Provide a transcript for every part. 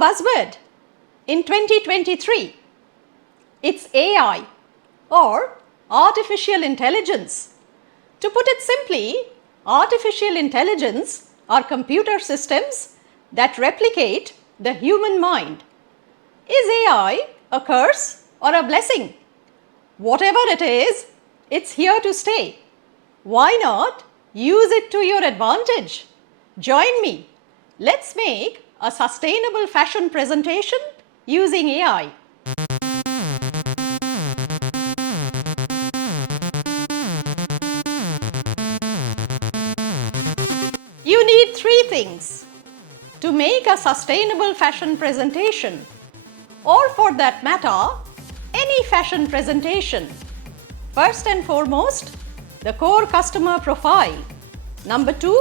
buzzword in 2023. It's AI or artificial intelligence. To put it simply, artificial intelligence are computer systems that replicate the human mind. Is AI a curse or a blessing? Whatever it is, it's here to stay. Why not use it to your advantage? Join me. Let's make a sustainable fashion presentation using AI. You need three things to make a sustainable fashion presentation, or for that matter, any fashion presentation. First and foremost, the core customer profile. Number two,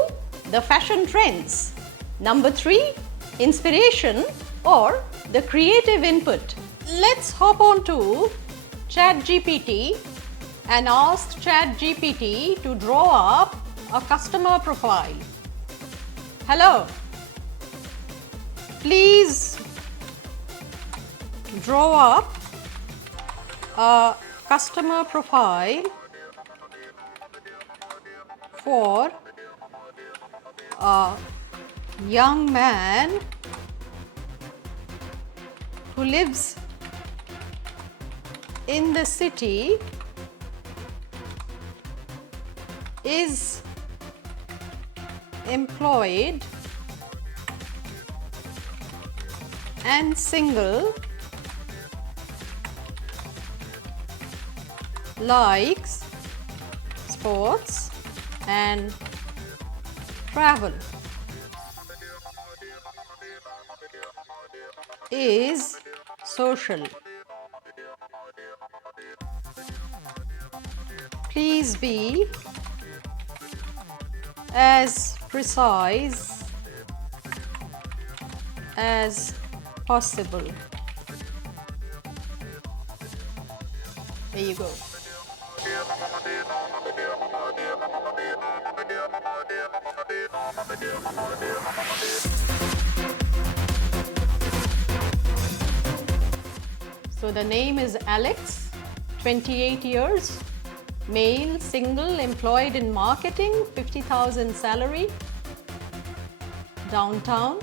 the fashion trends. Number three, inspiration or the creative input. Let's hop on to Chat GPT and ask Chat GPT to draw up a customer profile. Hello, please draw up a customer profile for a young man who lives in the city, is employed and single, likes sports and travel, is social. Please be as precise as possible. There you go. So the name is Alex, 28 years, male, single, employed in marketing, 50,000 salary, downtown,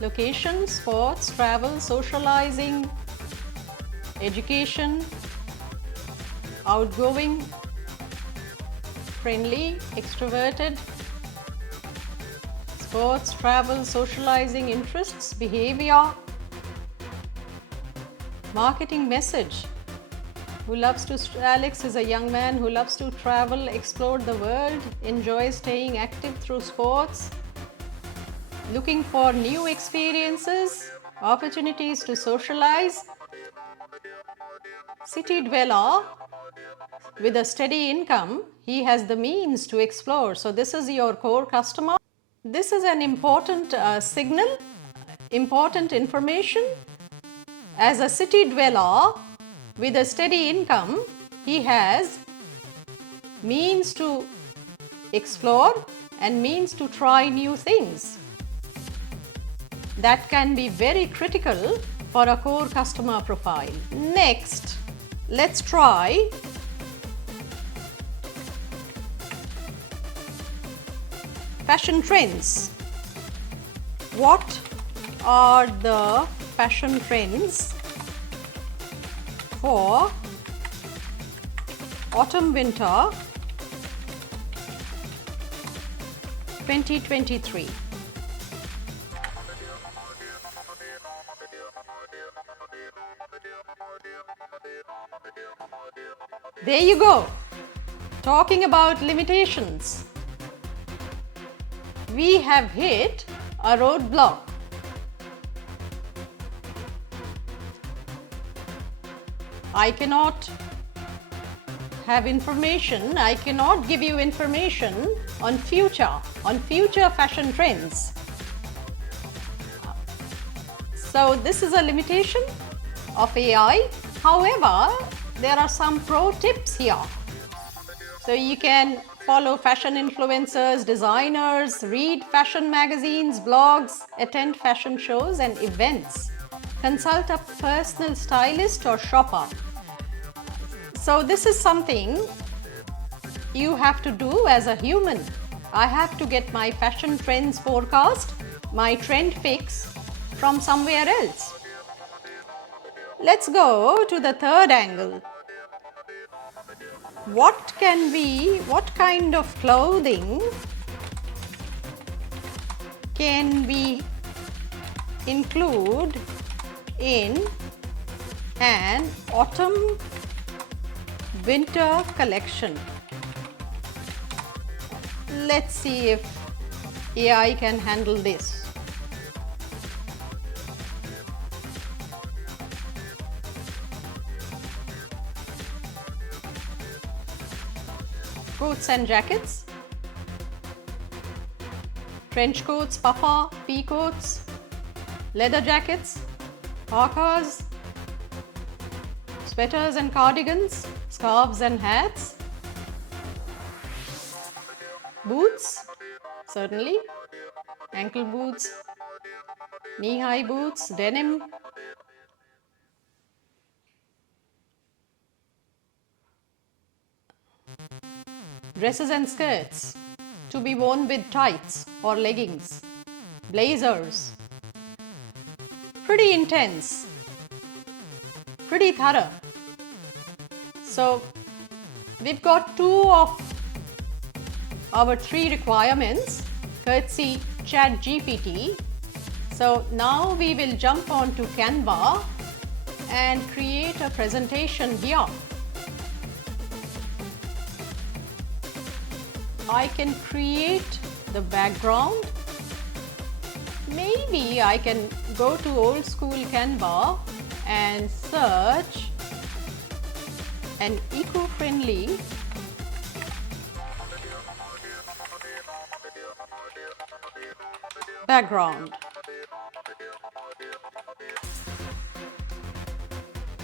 location, sports, travel, socializing, education, outgoing, friendly, extroverted, sports, travel, socializing, interests, behavior, marketing message. Alex is a young man who loves to travel, explore the world, enjoys staying active through sports, looking for new experiences, opportunities to socialize, city dweller with a steady income. He has the means to explore. So this is your core customer. This is an important signal, important information. As a city dweller with a steady income, he has means to explore and means to try new things. That can be very critical for a core customer profile. Next, let's try fashion trends. What are the fashion trends for autumn-winter 2023? There you go. Talking about limitations, we have hit a roadblock. I cannot have information, I cannot give you information on future fashion trends. So this is a limitation of AI. However, there are some pro tips here. So you can follow fashion influencers, designers, read fashion magazines, blogs, attend fashion shows and events, consult a personal stylist or shopper. So this is something you have to do as a human. I have to get my fashion trends forecast, my trend fix from somewhere else. Let's go to the third angle. What kind of clothing can we include in an autumn winter collection? Let's see if AI can handle this. Coats and jackets, trench coats, puffer, pea coats, leather jackets, parkas, sweaters and cardigans, scarves and hats, boots, certainly, ankle boots, knee-high boots, denim, dresses and skirts to be worn with tights or leggings, blazers. Pretty intense, pretty thorough. So we've got 2 of our 3 requirements, courtesy Chat GPT. So now we will jump onto Canva and create a presentation here. I can create the background. Maybe I can go to old school Canva and search an eco-friendly background.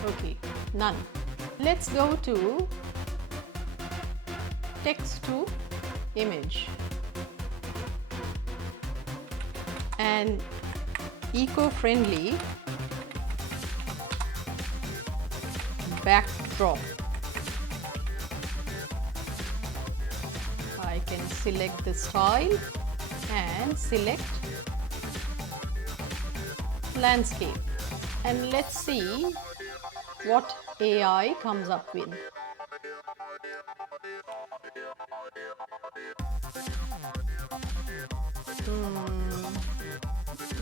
Okay, none. Let's go to text to image and eco-friendly backdrop. I can select the style and select landscape, and let's see what AI comes up with.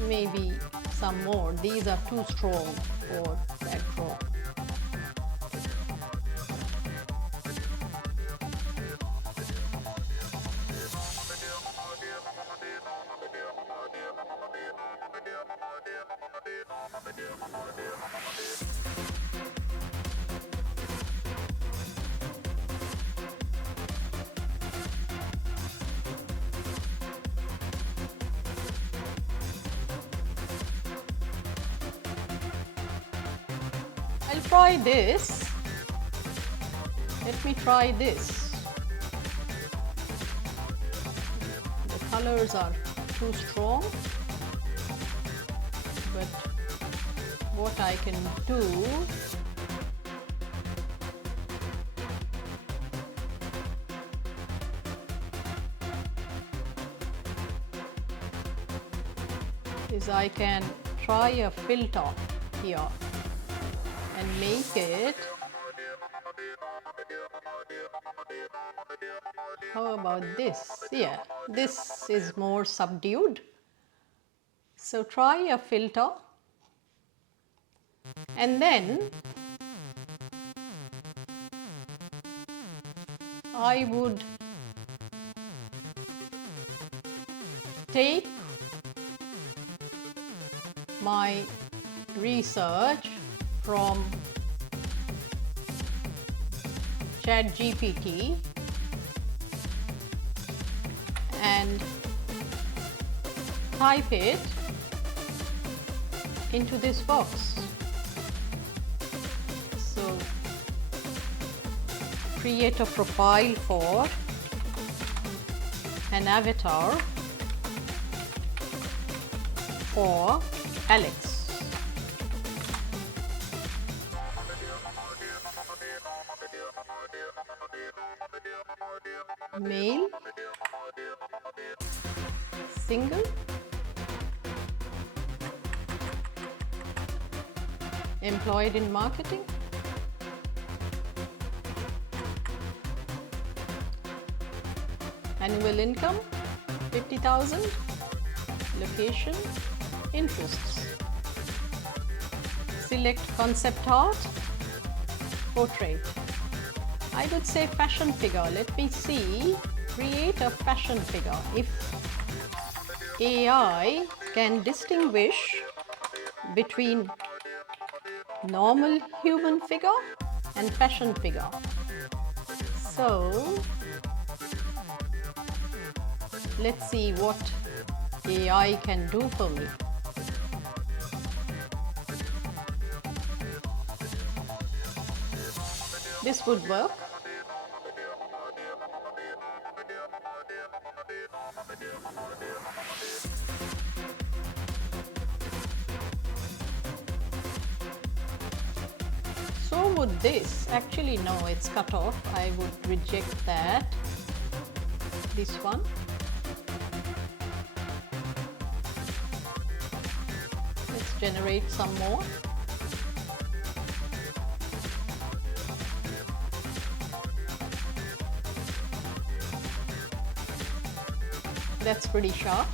Maybe some more. These are too strong for backdrop. I'll try this. Let me try this. The colors are too strong, but what I can do is I can try a filter here and make it, how about this? Yeah, this is more subdued. So try a filter and then I would take my research from Chat GPT and type it into this box. So create a profile for an avatar for Alex. Male, single, employed in marketing, annual income 50,000, location, interests. Select concept art, portrait. I would say fashion figure. Let me see. Create a fashion figure. If AI can distinguish between normal human figure and fashion figure. So let's see what AI can do for me. This would work. So would this. Actually no, it's cut off. I would reject that. This one. Let's generate some more. That's pretty sharp.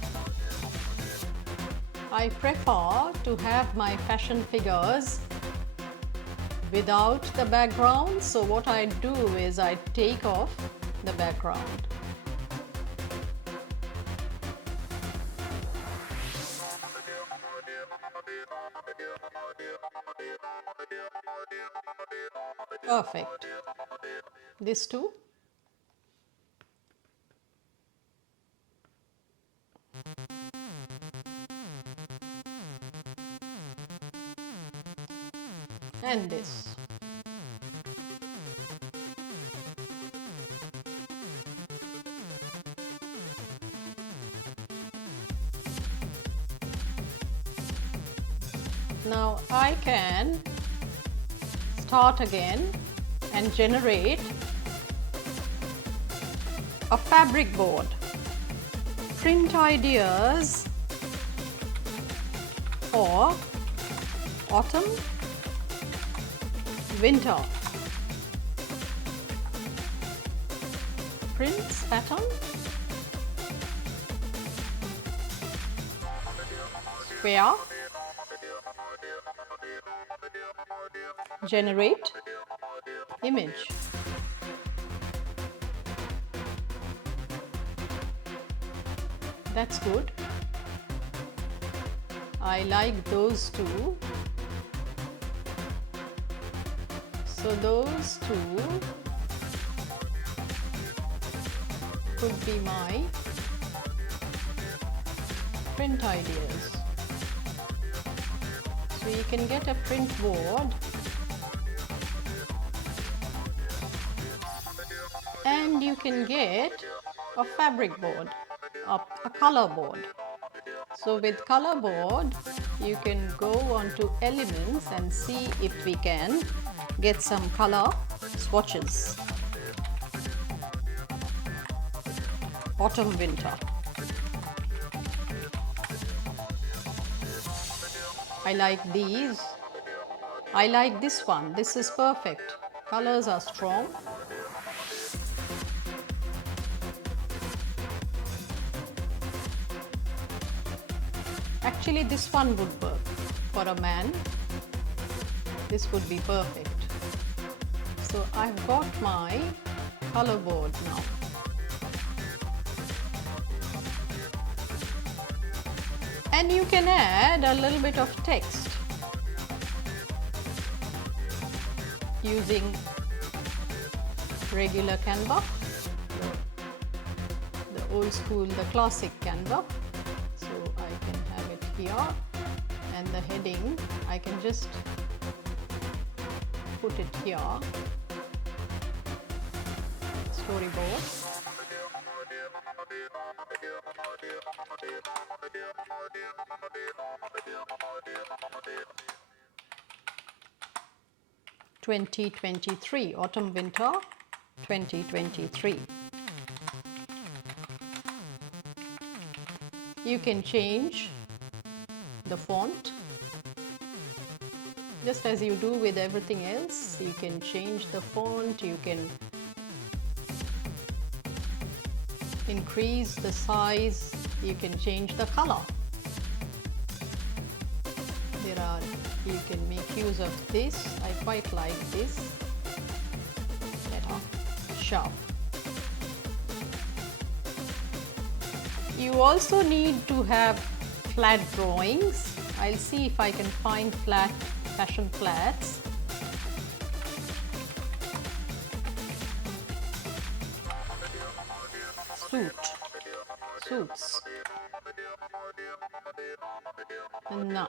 I prefer to have my fashion figures without the background, so what I do is I take off the background. Perfect. This too. And this. Now I can start again and generate a fabric board. Print ideas for autumn, winter. Prints pattern, square, generate image. That's good. I like those two. So those two could be my print ideas. So you can get a print board and you can get a fabric board, a color board. So with color board, you can go on to elements and see if we can get some color swatches. Autumn, winter. I like these. I like this one. This is perfect. Colors are strong. Actually, this one would work for a man. This would be perfect. So I've got my color board now. And you can add a little bit of text using regular Canva, the old school, the classic Canva. So I can have it here, and the heading I can just put it here. Storyboard. (2023) Autumn Winter 2023. You can change the font just as you do with everything else. You can change the font, you can increase the size, you can change the color. You can make use of this. I quite like this. Better, sharp. You also need to have flat drawings. I'll see if I can find fashion flats. Suits. No.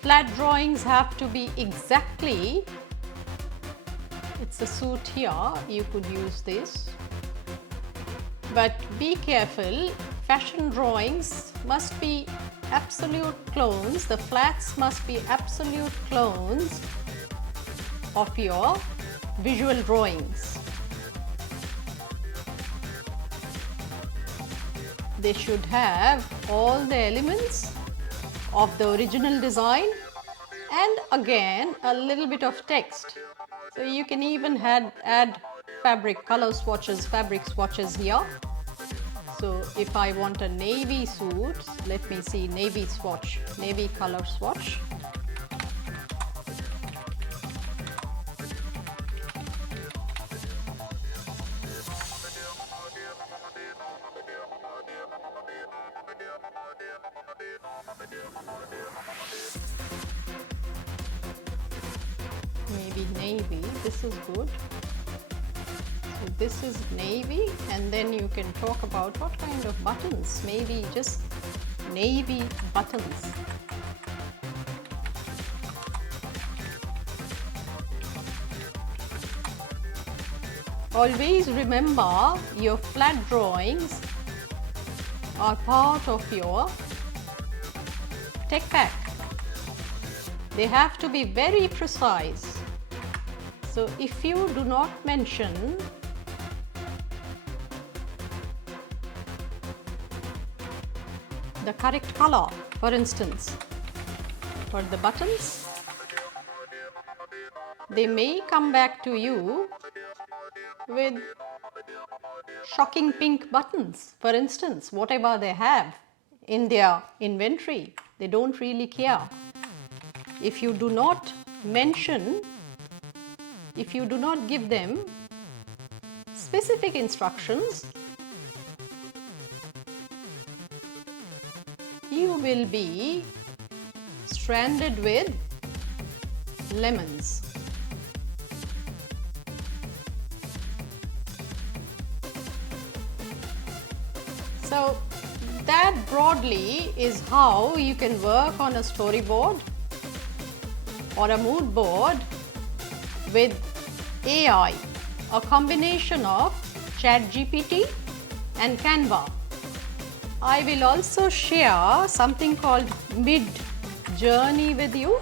Flat drawings have to be exactly, it's a suit here, you could use this. But be careful, fashion drawings must be absolute clones, the flats must be absolute clones of your visual drawings. They should have all the elements of the original design and again a little bit of text. So you can even add fabric swatches here. So if I want a navy suit, let me see, navy color swatch. Maybe navy, this is good. So this is navy, and then you can talk about what kind of buttons, maybe just navy buttons. Always remember, your flat drawings are part of your tech pack. They have to be very precise. So if you do not mention the correct color, for instance, for the buttons, they may come back to you with shocking pink buttons, for instance, whatever they have in their inventory. They don't really care. If you do not mention, if you do not give them specific instructions, you will be stranded with lemons. So that broadly is how you can work on a storyboard or a mood board with AI, a combination of Chat GPT and Canva. I will also share something called Mid Journey with you.